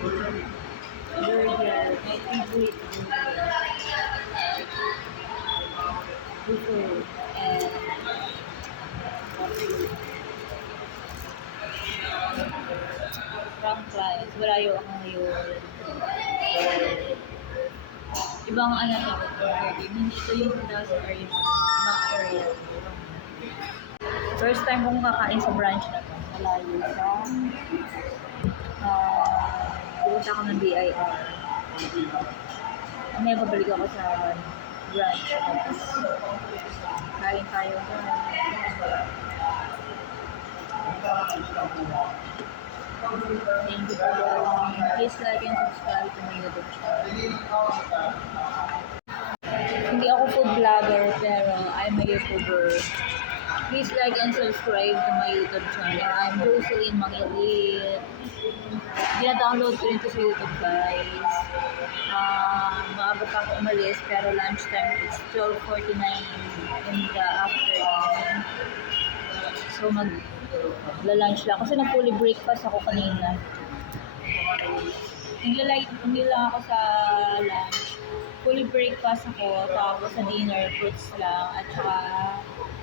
Burger, my favorite burger, and from fries. Malayo ako ngayon. Ibang ano to, burger. Hindi ko yung nasa area. Ibang area. First time kong kakain sa branch na to. Malayo sa pupunta ako ng BIR. May babalik ako sa branch. Kain tayo. Thank you for watching. Please like and subscribe to my YouTube channel. Hindi ako food vlogger, pero I'm a YouTuber. Please like and subscribe to my YouTube channel. I'm Jocelyn Mangilit. Dina-download ko rin ito sa YouTube, guys. Maaga pa ako umalis, pero lunchtime, it's 12:49 in the afternoon. So, magla-lunch lang. Kasi nag-fully breakfast ako kanina. Hindi lang ako sa lunch. Fully breakfast ako, tapos sa dinner, fruits lang, at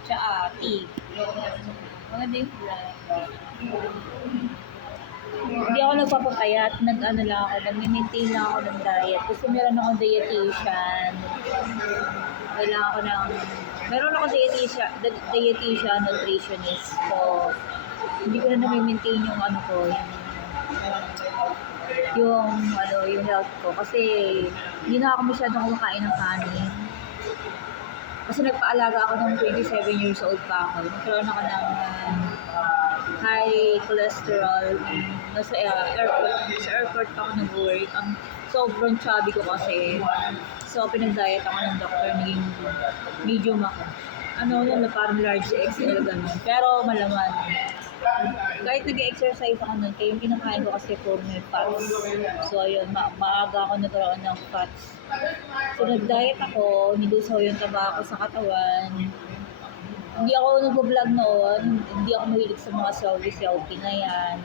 saka tea. Mga din hindi ako nagpapapayat, nag-maintain lang ako ng diet. Kasi meron akong dietitian. Meron akong dietitian, nutritionist. So, hindi ko na na-maintain yung yung health ko. Kasi, hindi na ako masyadong kumakain ng kanin. Kasi nagpaalaga ako ng 27 years old pa ako. Nagkaroon ako ng high cholesterol. Nasa airport pa ako nag-work. Ang sobrang chubby ko kasi. So, pinag-diet ako ng doctor. Naging medium ako. Parang large XL ganun. Pero malaman. Kahit nag-exercise ako nun, kaya yung kinakain ko kasi for my fats. So, ayun, maaga ako nagkaroon ng fats. So, nag-diet ako, nilusaw yung taba ko sa katawan. Hindi ako nag-vlog noon, hindi ako mahilig sa mga selfie na yan.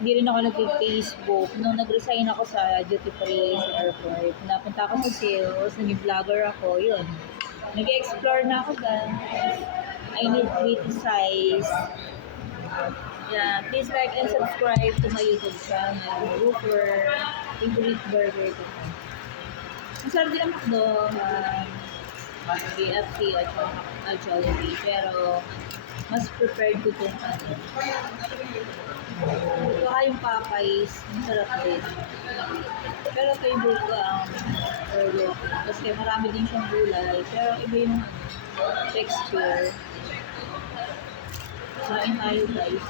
Hindi rin ako nag-Facebook. Nung nag-resign ako sa duty free sa airport, napunta ako sa sales, naging vlogger ako, yun. Nag-explore na ako guys. I need criticize. Yeah, please like and subscribe to my YouTube channel, Roofer, favorite burger ko. Masarap din ang McDo, KFC at Jollibee, pero mas prepared ko itong Saka yung Popeyes, masarap din. Pero favorite ko ang burger ko. Kasi marami din siyang gulay, pero iba yung texture. Kain tayo guys.